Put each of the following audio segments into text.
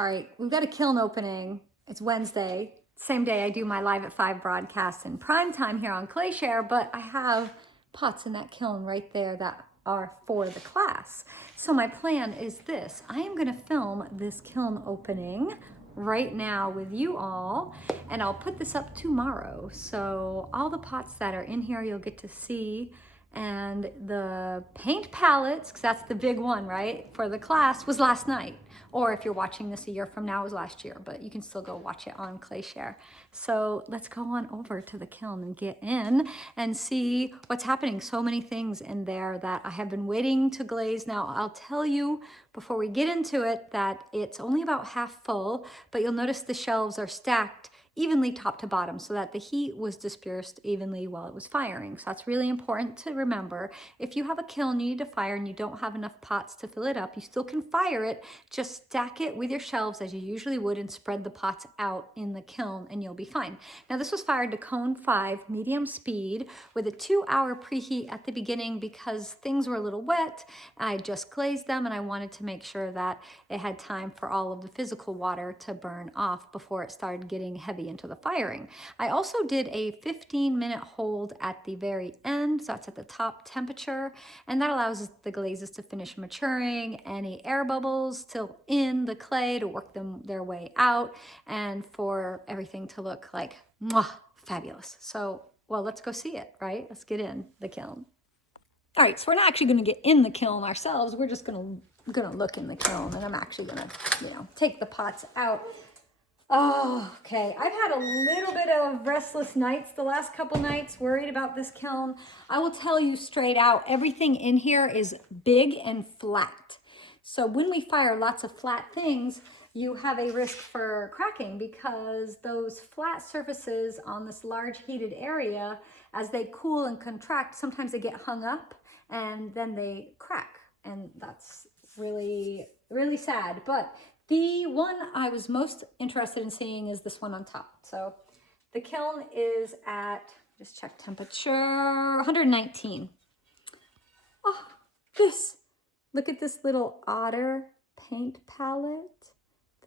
All right, we've got a kiln opening. It's Wednesday, same day I do my Live at 5 broadcast in prime time here on ClayShare, but I have pots in that kiln right there that are for the class. So my plan is this. I am gonna film this kiln opening right now with you all, and I'll put this up tomorrow. So all the pots that are in here you'll get to see, and the paint palettes, because that's the big one, right, for the class, was last night. Or if you're watching this a year from now, it was last year, but you can still go watch it on ClayShare. So let's go on over to the kiln and get in and see what's happening. So many things in there that I have been waiting to glaze. Now, I'll tell you before we get into it that it's only about half full, but you'll notice the shelves are stacked evenly top to bottom so that the heat was dispersed evenly while it was firing. So that's really important to remember. If you have a kiln you need to fire and you don't have enough pots to fill it up, you still can fire it. Just stack it with your shelves as you usually would and spread the pots out in the kiln and you'll be fine. Now this was fired to cone 5 medium speed with a 2-hour preheat at the beginning because things were a little wet. I just glazed them and I wanted to make sure that it had time for all of the physical water to burn off before it started getting heavy into the firing. I also did a 15-minute hold at the very end, so that's at the top temperature, and that allows the glazes to finish maturing, any air bubbles still in the clay to work their way out, and for everything to look like mwah, fabulous. So, well, let's go see it, right? Let's get in the kiln. All right, so we're not actually going to get in the kiln ourselves. We're just going to look in the kiln, and I'm actually going to, take the pots out. Oh, okay. I've had a little bit of restless nights the last couple nights, worried about this kiln. I will tell you straight out, everything in here is big and flat. So when we fire lots of flat things, you have a risk for cracking because those flat surfaces on this large heated area, as they cool and contract, sometimes they get hung up and then they crack. And that's really, really sad. But the one I was most interested in seeing is this one on top. So the kiln is at, just check temperature, 119. Oh, look at this little Otter paint palette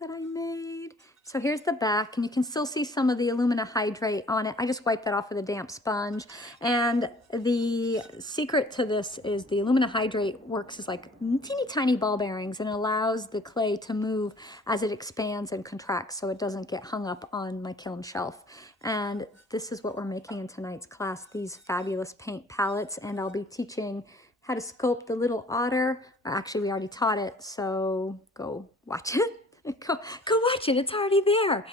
that I made. So here's the back, and you can still see some of the alumina hydrate on it. I just wiped that off with a damp sponge. And the secret to this is the alumina hydrate works as like teeny tiny ball bearings and allows the clay to move as it expands and contracts so it doesn't get hung up on my kiln shelf. And this is what we're making in tonight's class, these fabulous paint palettes. And I'll be teaching how to sculpt the little otter. Actually, we already taught it, so go watch it. Go watch it. It's already there.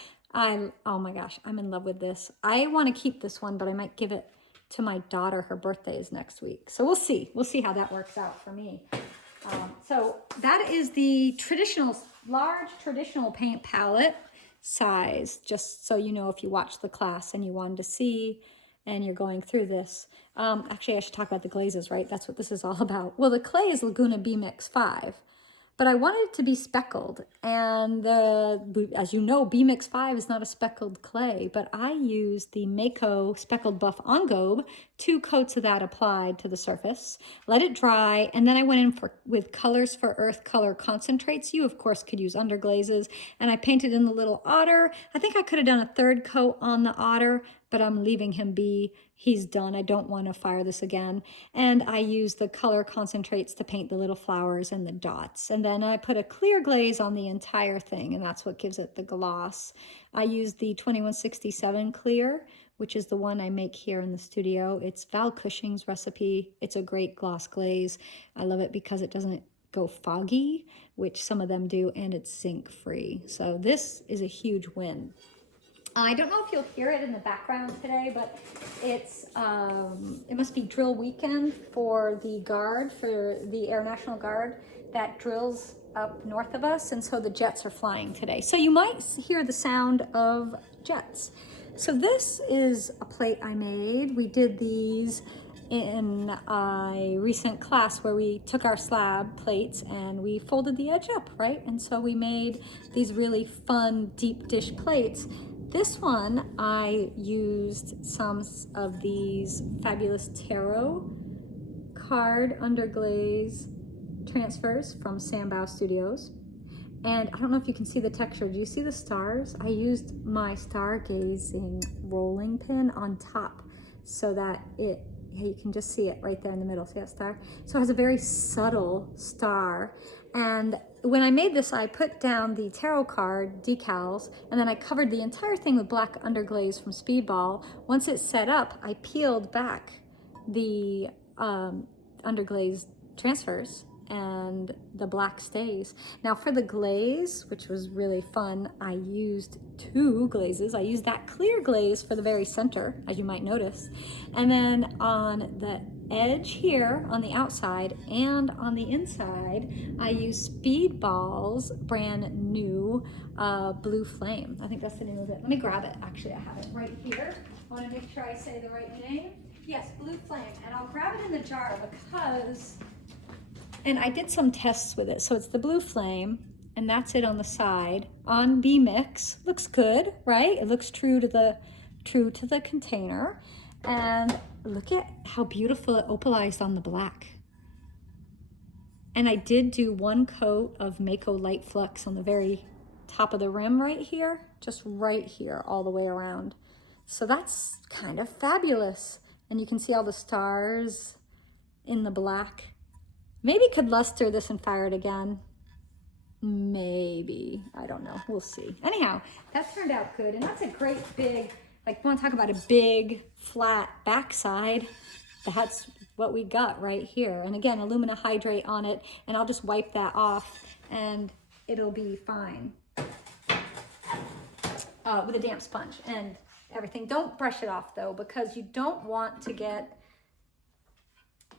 Oh my gosh, I'm in love with this. I want to keep this one, but I might give it to my daughter. Her birthday is next week. So we'll see. We'll see how that works out for me. So that is the large traditional paint palette size, just so you know if you watched the class and you wanted to see and you're going through this. Actually, I should talk about the glazes, right? That's what this is all about. Well, the clay is Laguna B-Mix 5. But I wanted it to be speckled, and as you know, B-Mix 5 is not a speckled clay, but I used the Mayco Speckled Buff engobe, 2 coats of that applied to the surface, let it dry, and then I went in with Colors for Earth color concentrates. You, of course, could use underglazes, and I painted in the little otter. I think I could have done a 3rd coat on the otter, but I'm leaving him be. He's done. I don't want to fire this again. And I use the color concentrates to paint the little flowers and the dots. And then I put a clear glaze on the entire thing, and that's what gives it the gloss. I use the 2167 clear, which is the one I make here in the studio. It's Val Cushing's recipe. It's a great gloss glaze. I love it because it doesn't go foggy, which some of them do, and it's zinc free. So this is a huge win. I don't know if you'll hear it in the background today, but it's it must be drill weekend for the Guard, for the Air National Guard that drills up north of us, and so the jets are flying today. So you might hear the sound of jets. So this is a plate I made. We did these in a recent class where we took our slab plates and we folded the edge up, right? And so we made these really fun deep dish plates. This one, I used some of these fabulous tarot card underglaze transfers from Sanbao Studios. And I don't know if you can see the texture. Do you see the stars? I used my stargazing rolling pin on top so that yeah, you can just see it right there in the middle. See that star? So it has a very subtle star. And when I made this, I put down the tarot card decals, and then I covered the entire thing with black underglaze from Speedball. Once it's set up, I peeled back the underglaze transfers, and the black stays. Now for the glaze, which was really fun, I used 2 glazes. I used that clear glaze for the very center, as you might notice. And then on the edge here, on the outside and on the inside, I used Speedball's brand new Blue Flame. I think that's the name of it. Let me grab it. Actually, I have it right here. I want to make sure I say the right name. Yes, Blue Flame. And I'll grab it in the jar because, and I did some tests with it. So it's the Blue Flame, and that's it on the side. On B-Mix, looks good, right? It looks true to the container. And look at how beautiful it opalized on the black. And I did do 1 coat of Mayco Light Flux on the very top of the rim right here, just right here all the way around. So that's kind of fabulous. And you can see all the stars in the black. Maybe could luster this and fire it again. Maybe, I don't know, we'll see. Anyhow, that turned out good, and that's a great big, like, want to talk about a big flat backside. That's what we got right here. And again, alumina hydrate on it, and I'll just wipe that off and it'll be fine with a damp sponge and everything. Don't brush it off though, because you don't want to get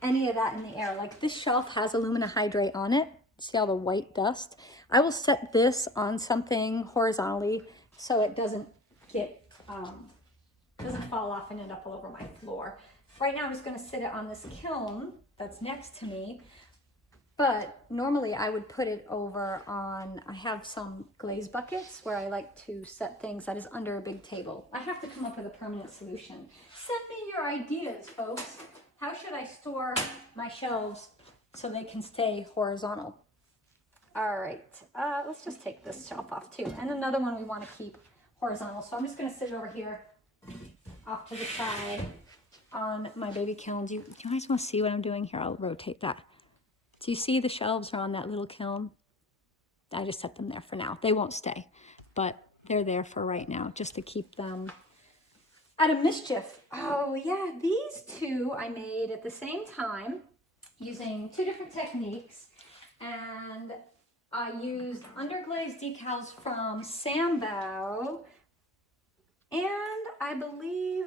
any of that in the air. Like, this shelf has alumina hydrate on it. See all the white dust? I will set this on something horizontally so it doesn't get, doesn't fall off and end up all over my floor. Right now I'm just gonna sit it on this kiln that's next to me, but normally I would put it over on, I have some glaze buckets where I like to set things that is under a big table. I have to come up with a permanent solution. Send me your ideas, folks. How should I store my shelves so they can stay horizontal? All right, let's just take this shelf off too. And another one we want to keep horizontal. So I'm just gonna sit it over here off to the side on my baby kiln. Do you guys want to see what I'm doing here? I'll rotate that. Do you see the shelves are on that little kiln? I just set them there for now. They won't stay, but they're there for right now, just to keep them out of mischief. Oh yeah, these 2 I made at the same time using 2 different techniques, and I used underglaze decals from Sanbao, and I believe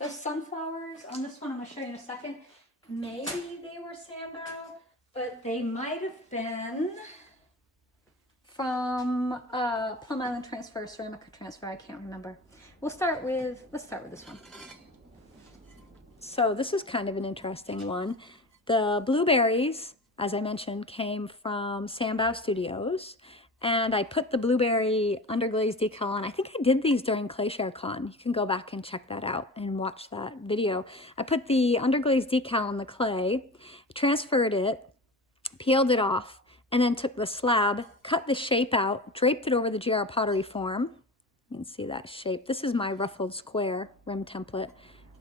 those sunflowers on this one, I'm going to show you in a second. Maybe they were Sanbao, but they might have been from Plum Island Transfer, Ceramica Transfer, I can't remember. Let's start with this one. So this is kind of an interesting one. The blueberries, as I mentioned, came from Sanbao Studios, and I put the blueberry underglaze decal on. I think I did these during ClayShare Con. You can go back and check that out and watch that video. I put the underglaze decal on the clay, transferred it, peeled it off, and then took the slab, cut the shape out, draped it over the GR pottery form. You can see that shape. This is my ruffled square rim template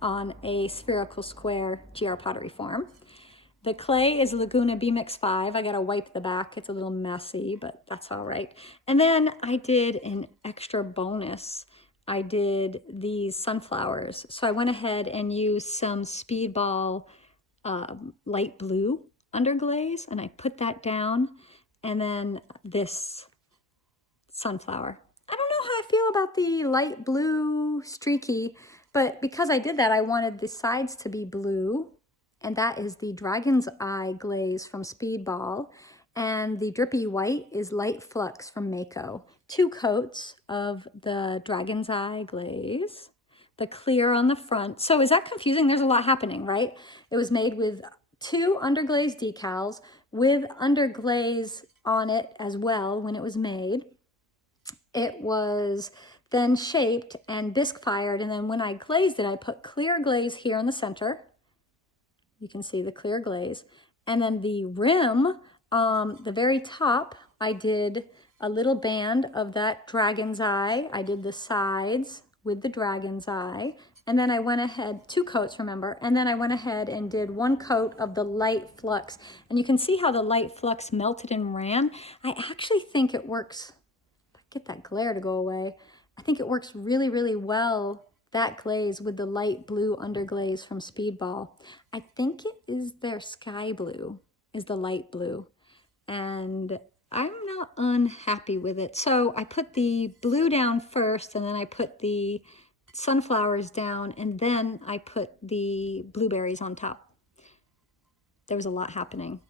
on a spherical square GR pottery form. The clay is Laguna B-Mix 5. I gotta wipe the back. It's a little messy, but that's all right. And then I did an extra bonus. I did these sunflowers. So I went ahead and used some Speedball light blue underglaze, and I put that down, and then this sunflower. I don't know how I feel about the light blue streaky, but because I did that, I wanted the sides to be blue, and that is the Dragon's Eye glaze from Speedball, and the drippy white is Light Flux from Mayco. 2 coats of the Dragon's Eye glaze, the clear on the front. So is that confusing? There's a lot happening, right? It was made with 2 underglaze decals with underglaze on it as well when it was made. It was then shaped and bisque fired, and then when I glazed it, I put clear glaze here in the center. You can see the clear glaze. And then the rim, the very top, I did a little band of that dragon's eye. I did the sides with the dragon's eye. And then I went ahead, 2 coats, remember, and then I went ahead and did 1 coat of the light flux. And you can see how the light flux melted and ran. I actually think it works, get that glare to go away. I think it works really, really well, that glaze with the light blue underglaze from Speedball. I think it is their sky blue, is the light blue. And I'm not unhappy with it. So I put the blue down first, and then I put the sunflowers down, and then I put the blueberries on top. There was a lot happening.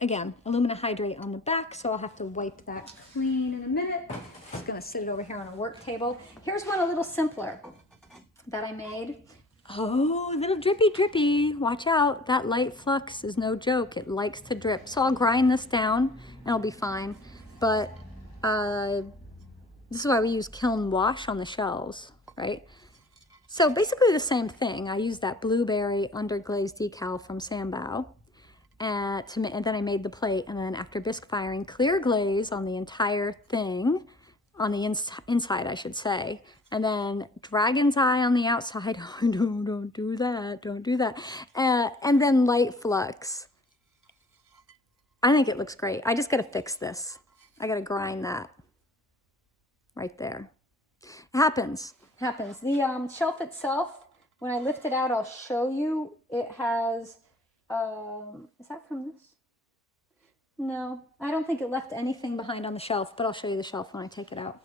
Again, alumina hydrate on the back, so I'll have to wipe that clean in a minute. Just gonna sit it over here on a work table. Here's one a little simpler that I made. Oh, a little drippy drippy. Watch out, that light flux is no joke. It likes to drip. So I'll grind this down and it'll be fine. But this is why we use kiln wash on the shelves, right? So basically the same thing. I used that blueberry underglaze decal from Sanbao. And then I made the plate, and then after bisque firing, clear glaze on the entire thing, on the inside, I should say. And then dragon's eye on the outside. Oh, no, don't do that. Don't do that. And then light flux. I think it looks great. I just got to fix this. I got to grind that right there. It happens. It happens. The shelf itself, when I lift it out, I'll show you. It has, is that from this? No, I don't think it left anything behind on the shelf, but I'll show you the shelf when I take it out.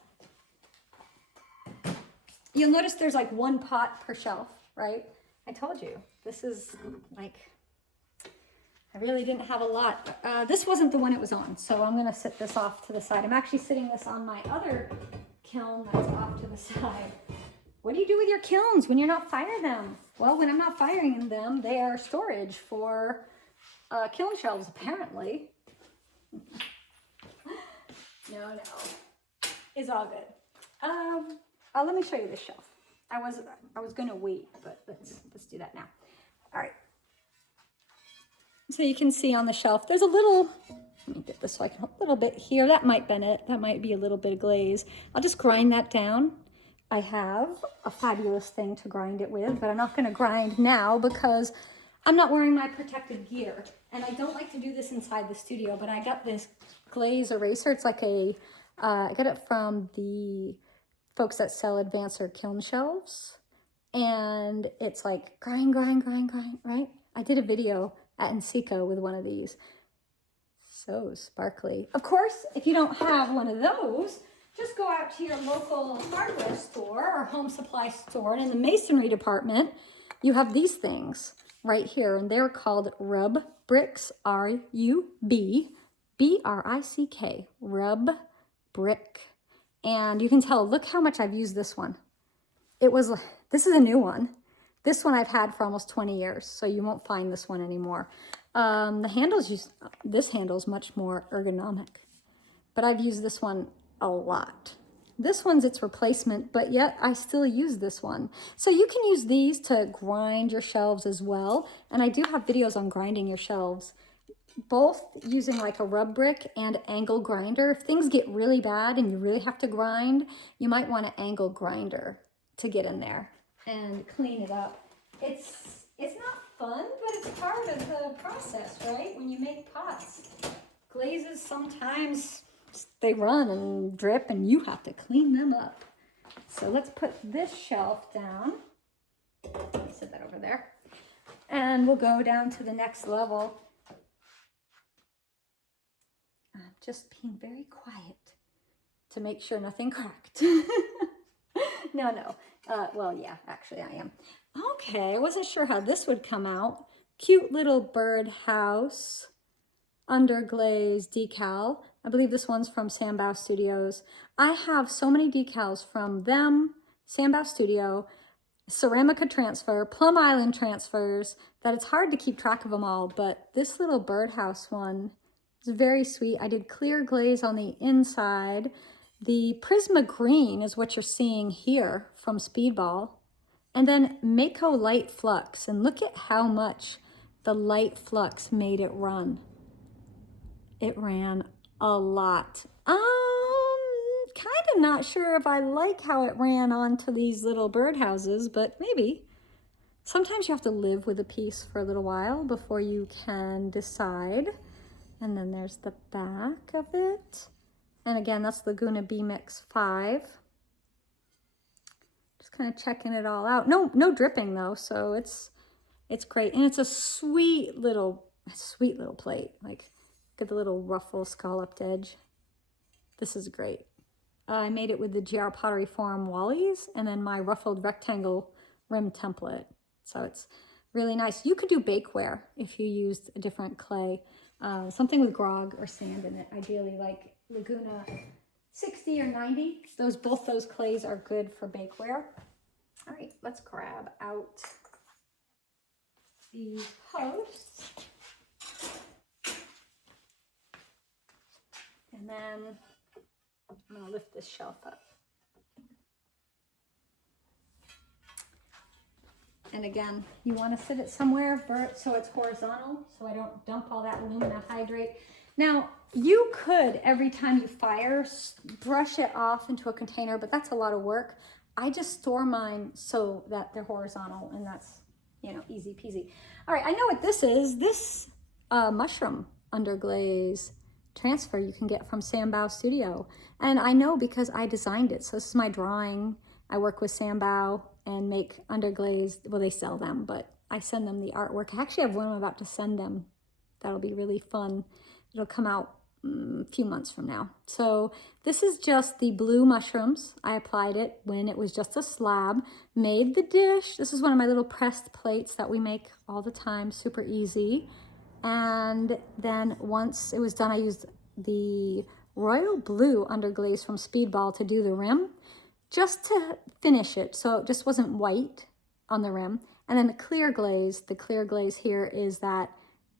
You'll notice there's like 1 pot per shelf, right? I told you, this is like, I really didn't have a lot. This wasn't the one it was on, so I'm gonna sit this off to the side. I'm actually sitting this on my other kiln that's off to the side. What do you do with your kilns when you're not firing them? Well, when I'm not firing them, they are storage for kiln shelves, apparently. No, it's all good. Let me show you this shelf. I was gonna wait, but let's do that now. All right. So you can see on the shelf, there's a little, let me get this so I can, a little bit here. That might be it. That might be a little bit of glaze. I'll just grind that down. I have a fabulous thing to grind it with, but I'm not gonna grind now because I'm not wearing my protective gear. And I don't like to do this inside the studio, but I got this glaze eraser. It's like a, I got it from the folks that sell Advancer kiln shelves. And it's like grind, grind, grind, grind, right? I did a video at Enseco with one of these. So sparkly. Of course, if you don't have one of those, just go out to your local hardware store or home supply store, and in the masonry department, you have these things right here, and they're called rub bricks, R-U-B-B-R-I-C-K, rub brick. And you can tell, look how much I've used this one. This is a new one. This one I've had for almost 20 years, so you won't find this one anymore. This handle's much more ergonomic, but I've used this one a lot. This one's its replacement, but yet I still use this one. So you can use these to grind your shelves as well. And I do have videos on grinding your shelves, both using like a rub brick and angle grinder. If things get really bad and you really have to grind, you might want an angle grinder to get in there and clean it up. It's not fun, but it's part of the process, right? When you make pots, glazes sometimes they run and drip and you have to clean them up. So let's put this shelf down. Let me set that over there. And we'll go down to the next level. I'm just being very quiet to make sure nothing cracked. No. Well, yeah, actually I am. Okay, I wasn't sure how this would come out. Cute little birdhouse underglaze decal. I believe this one's from Sanbao Studios. I have so many decals from them, Sanbao Studio, Ceramica Transfer, Plum Island Transfers, that it's hard to keep track of them all, but this little birdhouse one is very sweet. I did clear glaze on the inside. The Prisma Green is what you're seeing here from Speedball. And then Mayco Light Flux, and look at how much the light flux made it run. It ran a lot. Kind of not sure if I like how it ran onto these little birdhouses, but maybe. Sometimes you have to live with a piece for a little while before you can decide. And then there's the back of it. And again, that's Laguna B Mix 5. Just kind of checking it all out. No dripping though, so it's great. And it's a sweet little plate. Like, get the little ruffle scalloped edge. This is great. I made it with the GR Pottery Forum Wallies and then my ruffled rectangle rim template. So it's really nice. You could do bakeware if you used a different clay. Something with grog or sand in it, ideally like Laguna 60 or 90. Both those clays are good for bakeware. All right, let's grab out these posts. And then I'm gonna lift this shelf up. And again, you want to sit it somewhere so it's horizontal, so I don't dump all that alumina hydrate. Now, you could, every time you fire, brush it off into a container, but that's a lot of work. I just store mine so that they're horizontal, and that's, you know, easy peasy. All right, I know what this is. This mushroom underglaze transfer you can get from Sanbao Studio. And I know because I designed it. So this is my drawing. I work with Sanbao and make underglaze. Well, they sell them, but I send them the artwork. I actually have one I'm about to send them. That'll be really fun. It'll come out a few months from now. So this is just the blue mushrooms. I applied it when it was just a slab, made the dish. This is one of my little pressed plates that we make all the time, super easy. And then once it was done, I used the royal blue underglaze from Speedball to do the rim, just to finish it. So it just wasn't white on the rim. And then the clear glaze here is that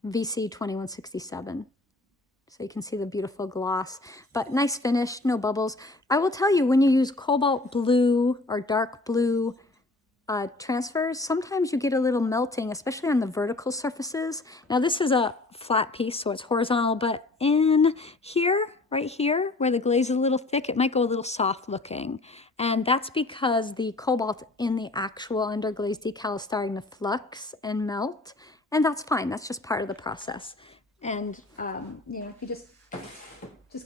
VC 2167. So you can see the beautiful gloss, but nice finish, no bubbles. I will tell you, when you use cobalt blue or dark blue transfers, sometimes you get a little melting, especially on the vertical surfaces. Now this is a flat piece, so it's horizontal, but in here, right here, where the glaze is a little thick, it might go a little soft looking. And that's because the cobalt in the actual underglaze decal is starting to flux and melt. And that's fine, that's just part of the process. And you know, you just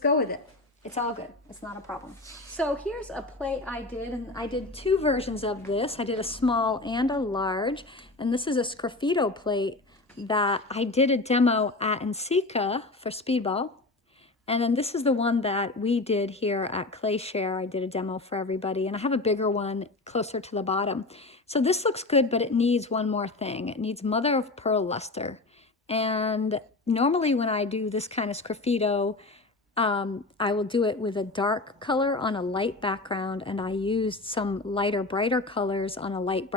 go with it. It's all good. It's not a problem. So here's a plate I did, and I did two versions of this. I did a small and a large, and this is a Sgraffito plate that I did a demo at Enseca for Speedball. And then this is the one that we did here at ClayShare. I did a demo for everybody, and I have a bigger one closer to the bottom. So this looks good, but it needs one more thing. It needs mother of pearl luster. And normally when I do this kind of Sgraffito, I will do it with a dark color on a light background, and I used some lighter, brighter colors on a light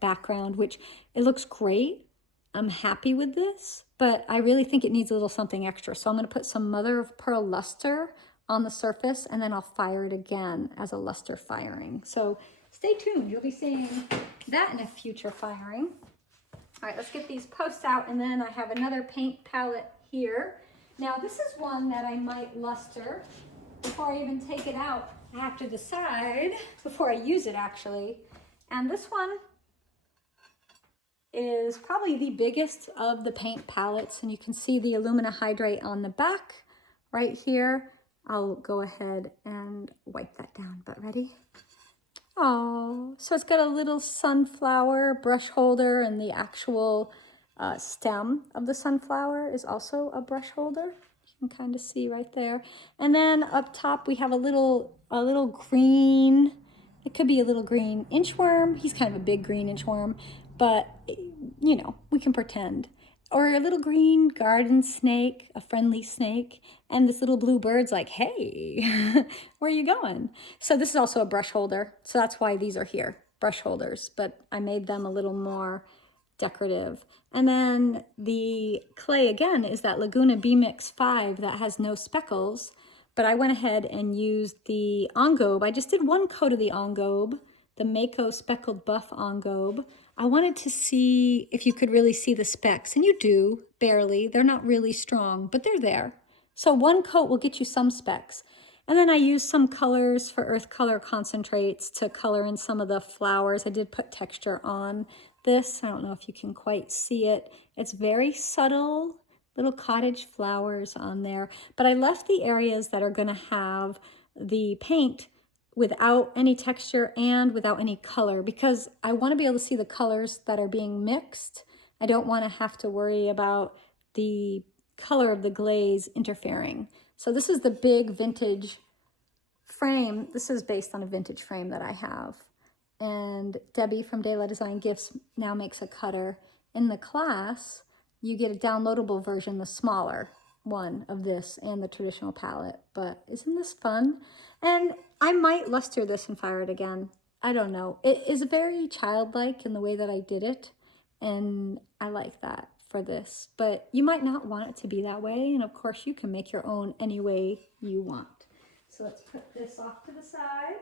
background, which it looks great. I'm happy with this, but I really think it needs a little something extra. So I'm going to put some mother of pearl luster on the surface, and then I'll fire it again as a luster firing. So stay tuned. You'll be seeing that in a future firing. All right, let's get these posts out, and then I have another paint palette here. Now this is one that I might luster before I even take it out. I have to decide before I use it actually. And this one is probably the biggest of the paint palettes, and you can see the alumina hydrate on the back right here. I'll go ahead and wipe that down, but ready? Oh, so it's got a little sunflower brush holder, and the actual stem of the sunflower is also a brush holder. You can kind of see right there. And then up top we have a little green, it could be a little green inchworm. He's kind of a big green inchworm, but you know, we can pretend. Or a little green garden snake, a friendly snake, and this little blue bird's like, hey, where are you going? So this is also a brush holder, so that's why these are here, brush holders, but I made them a little more decorative. And then the clay again is that Laguna B Mix 5 that has no speckles, but I went ahead and used the engobe. I just did one coat of the engobe, the Mayco Speckled Buff engobe. I wanted to see if you could really see the specks, and you do, barely. They're not really strong, but they're there. So one coat will get you some specks. And then I used some colors for earth color concentrates to color in some of the flowers. I did put texture on this. I don't know if you can quite see it. It's very subtle, little cottage flowers on there. But I left the areas that are gonna have the paint without any texture and without any color, because I want to be able to see the colors that are being mixed. I don't want to have to worry about the color of the glaze interfering. So this is the big vintage frame. This is based on a vintage frame that I have. And Debbie from Dayla Design Gifts now makes a cutter. In the class, you get a downloadable version, the smaller one of this and the traditional palette. But isn't this fun? And I might luster this and fire it again. I don't know. It is very childlike in the way that I did it. And I like that for this. But you might not want it to be that way. And of course, you can make your own any way you want. So let's put this off to the side.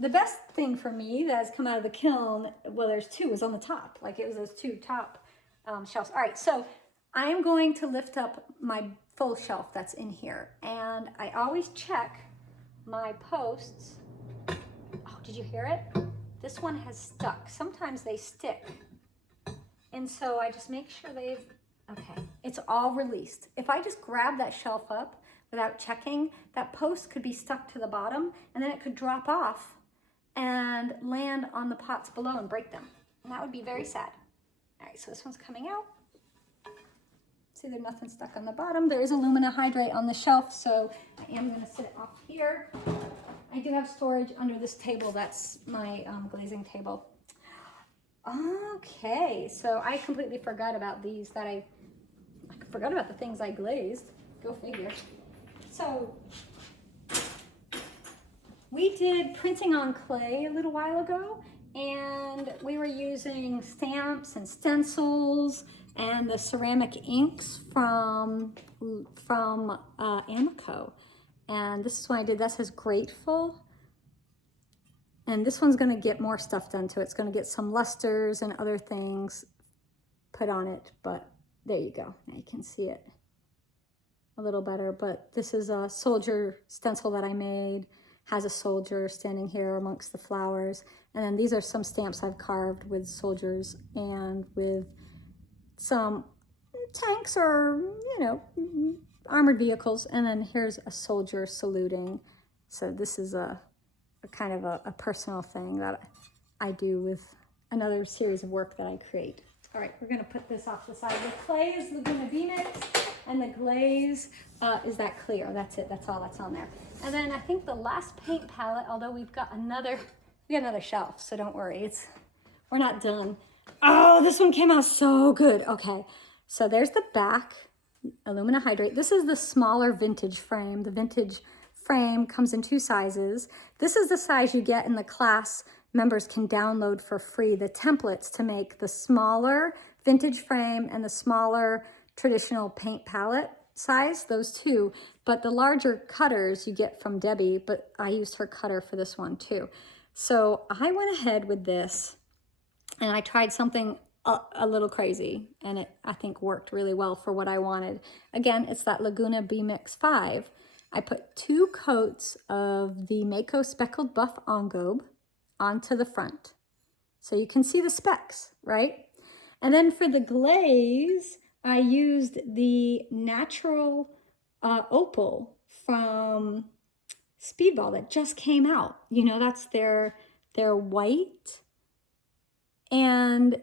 The best thing for me that has come out of the kiln, well, there's two, is on the top. Like it was those two top shelves. All right, so I am going to lift up my full shelf that's in here. And I always check my posts. Oh, did you hear it? This one has stuck. Sometimes they stick. And so I just make sure they've, okay, it's all released. If I just grab that shelf up without checking, that post could be stuck to the bottom and then it could drop off and land on the pots below and break them. And that would be very sad. All right, so this one's coming out. See, there's nothing stuck on the bottom. There is alumina hydrate on the shelf, so I am gonna sit it off here. I do have storage under this table. That's my glazing table. Okay, so I completely forgot about these that I forgot about the things I glazed. Go figure. So we did printing on clay a little while ago, and we were using stamps and stencils and the ceramic inks from Mayco. And this is what I did. That says grateful. And this one's gonna get more stuff done to it. It's gonna get some lusters and other things put on it, but there you go. Now you can see it a little better, but this is a soldier stencil that I made. Has a soldier standing here amongst the flowers. And then these are some stamps I've carved with soldiers and with some tanks or, you know, armored vehicles. And then here's a soldier saluting. So this is a kind of a personal thing that I do with another series of work that I create. All right, we're gonna put this off the side. The clay is Laguna B-Mix, and the glaze is that clear. That's it, that's all that's on there. And then I think the last paint palette, although we got another shelf, so don't worry, we're not done. Oh, this one came out so good. Okay, so there's the back, alumina hydrate. This is the smaller vintage frame. The vintage frame comes in two sizes. This is the size you get in the class. Members can download for free the templates to make the smaller vintage frame and the smaller traditional paint palette size, those two. But the larger cutters you get from Debbie, but I used her cutter for this one too. So I went ahead with this and I tried something a little crazy, and it, I think, worked really well for what I wanted. Again, it's that Laguna B-Mix 5. I put 2 coats of the Mayco Speckled Buff engobe onto the front. So you can see the specks, right? And then for the glaze, I used the natural opal from Speedball that just came out. You know, that's their white. And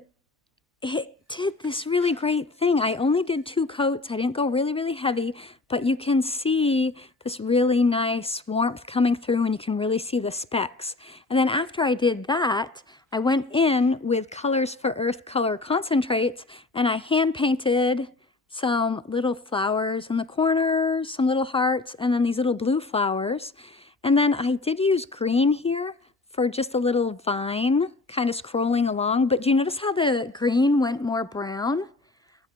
it did this really great thing. I only did 2 coats. I didn't go really, really heavy, but you can see this really nice warmth coming through and you can really see the specks. And then after I did that, I went in with Colors for Earth color concentrates and I hand painted some little flowers in the corners, some little hearts, and then these little blue flowers. And then I did use green here for just a little vine kind of scrolling along. But do you notice how the green went more brown?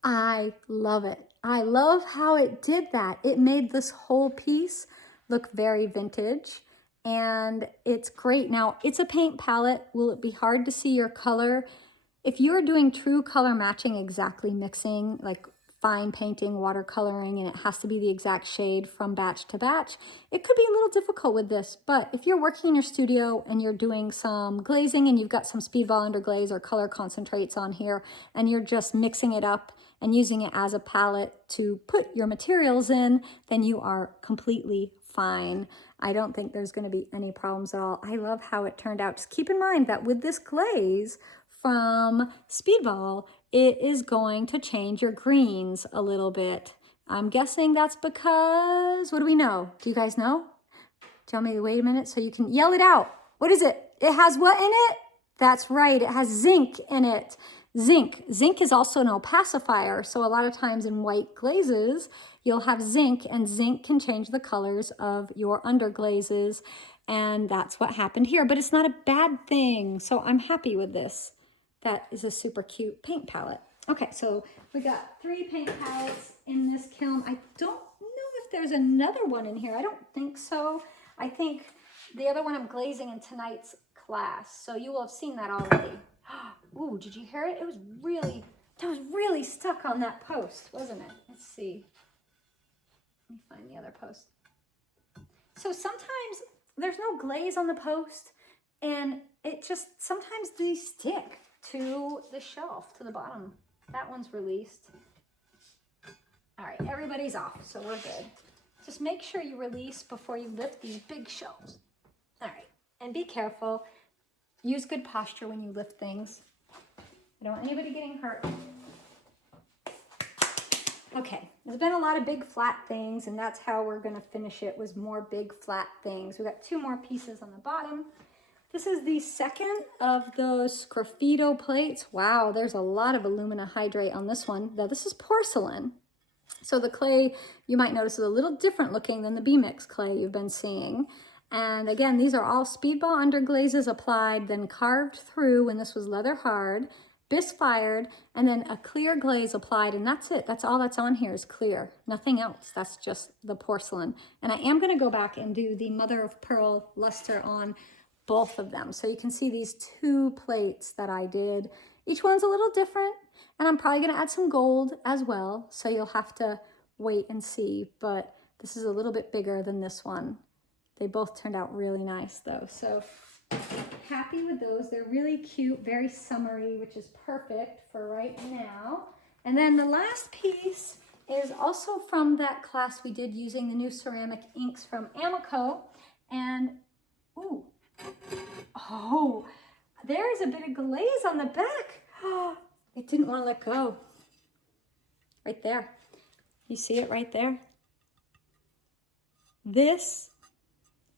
I love it. I love how it did that. It made this whole piece look very vintage and it's great. Now, it's a paint palette. Will it be hard to see your color? If you are doing true color matching, exactly mixing, like fine painting, watercoloring, and it has to be the exact shade from batch to batch, it could be a little difficult with this. But if you're working in your studio and you're doing some glazing and you've got some Speedball underglaze or color concentrates on here, and you're just mixing it up and using it as a palette to put your materials in, then you are completely fine. I don't think there's going to be any problems at all. I love how it turned out. Just keep in mind that with this glaze from Speedball, it is going to change your greens a little bit. I'm guessing that's because, what do we know? Do you guys know? Tell me, wait a minute so you can yell it out. What is it? It has what in it? That's right, it has zinc in it. Zinc. Zinc is also an opacifier, so a lot of times in white glazes, you'll have zinc, and zinc can change the colors of your underglazes, and that's what happened here. But it's not a bad thing, so I'm happy with this. That is a super cute paint palette. Okay, so we got 3 paint palettes in this kiln. I don't know if there's another one in here. I don't think so. I think the other one I'm glazing in tonight's class, so you will have seen that already. Ooh, did you hear it? It was really, that was really stuck on that post, wasn't it? Let's see. Let me find the other post. So sometimes there's no glaze on the post, and it just, sometimes these stick to the shelf, to the bottom. That one's released. All right, everybody's off, so we're good. Just make sure you release before you lift these big shelves. All right, and be careful. Use good posture when you lift things. I don't want anybody getting hurt. Okay, there's been a lot of big flat things, and that's how we're gonna finish it, was more big flat things. We got 2 more pieces on the bottom. This is the second of those Sgraffito plates. Wow, there's a lot of alumina hydrate on this one. Now this is porcelain. So the clay, you might notice, is a little different looking than the B-Mix clay you've been seeing. And again, these are all Speedball underglazes applied, then carved through when this was leather hard, bisque fired, and then a clear glaze applied, and that's it. That's all that's on here is clear. Nothing else. That's just the porcelain. And I am going to go back and do the mother of pearl luster on both of them. So you can see these 2 plates that I did. Each one's a little different, and I'm probably going to add some gold as well. So you'll have to wait and see, but this is a little bit bigger than this one. They both turned out really nice though. So happy with those. They're really cute, very summery, which is perfect for right now. And then the last piece is also from that class we did using the new ceramic inks from Mayco. And, ooh, oh, there's a bit of glaze on the back. Oh, it didn't want to let go. Right there. You see it right there? This,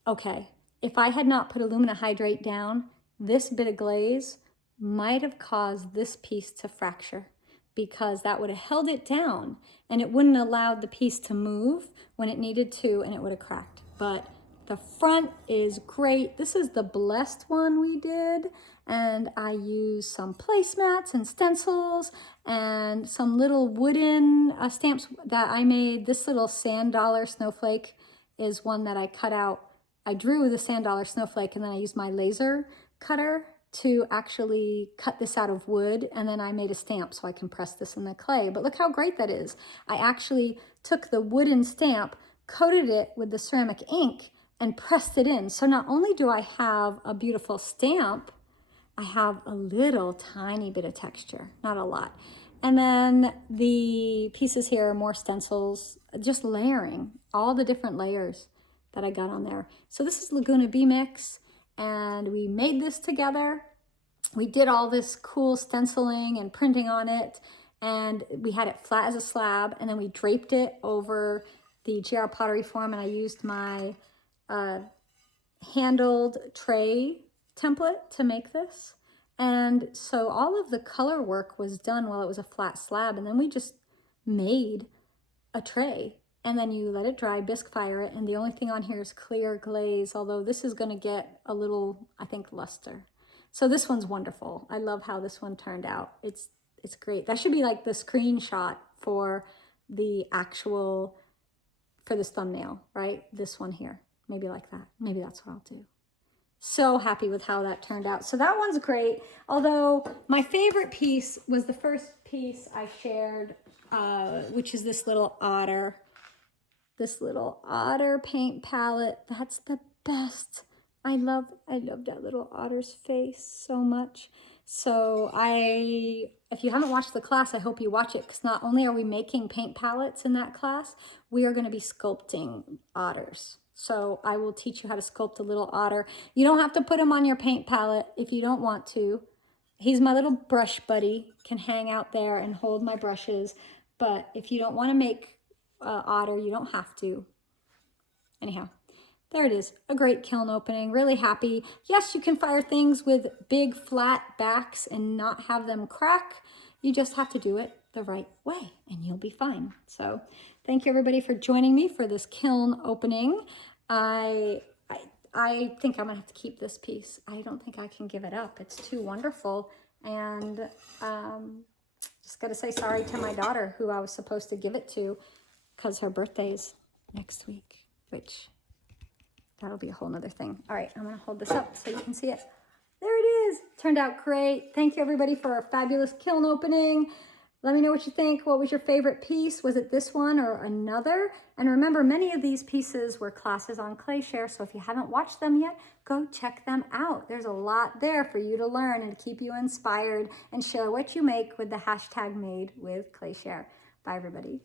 okay, if I had not put alumina hydrate down, this bit of glaze might have caused this piece to fracture, because that would have held it down and it wouldn't have allowed the piece to move when it needed to, and it would have cracked. But the front is great. This is the blessed one we did, and I used some placemats and stencils and some little wooden stamps that I made. This little sand dollar snowflake is one that I cut out. I drew the sand dollar snowflake, and then I used my laser cutter to actually cut this out of wood, and then I made a stamp so I can press this in the clay. But look how great that is. I actually took the wooden stamp, coated it with the ceramic ink, and pressed it in. So not only do I have a beautiful stamp, I have a little tiny bit of texture, not a lot. And then the pieces here are more stencils, just layering all the different layers that I got on there. So this is Laguna B-Mix, and we made this together. We did all this cool stenciling and printing on it, and we had it flat as a slab, and then we draped it over the GR pottery form, and I used my handled tray template to make this. And so all of the color work was done while it was a flat slab, and then we just made a tray, and then you let it dry, bisque fire it, and the only thing on here is clear glaze, although this is going to get a little, I think, luster. So this one's wonderful. I love how this one turned out. It's great. That should be like the screenshot for the actual, for this thumbnail, right? This one here. Maybe like that. Maybe that's what I'll do. So happy with how that turned out. So that one's great. Although my favorite piece was the first piece I shared which is this little Otter. This little Otter paint palette. That's the best. I love that little Otter's face so much. So if you haven't watched the class, I hope you watch it, because not only are we making paint palettes in that class, we are going to be sculpting otters. So I will teach you how to sculpt a little otter. You don't have to put him on your paint palette if you don't want to. He's my little brush buddy, can hang out there and hold my brushes. But if you don't want to make otter, you don't have to. Anyhow, there it is. A great kiln opening. Really happy. Yes, you can fire things with big flat backs and not have them crack. You just have to do it the right way and you'll be fine. So thank you everybody for joining me for this kiln opening. I think I'm gonna have to keep this piece. I don't think I can give it up. It's too wonderful. And just gotta say sorry to my daughter, who I was supposed to give it to, because her birthday's next week, which that'll be a whole nother thing. All right, I'm gonna hold this up so you can see it. There it is. Turned out great. Thank you everybody for a fabulous kiln opening. Let me know what you think. What was your favorite piece? Was it this one or another? And remember, many of these pieces were classes on ClayShare, so if you haven't watched them yet, go check them out. There's a lot there for you to learn and keep you inspired, and share what you make with the hashtag #MadeWithClayShare. Bye everybody.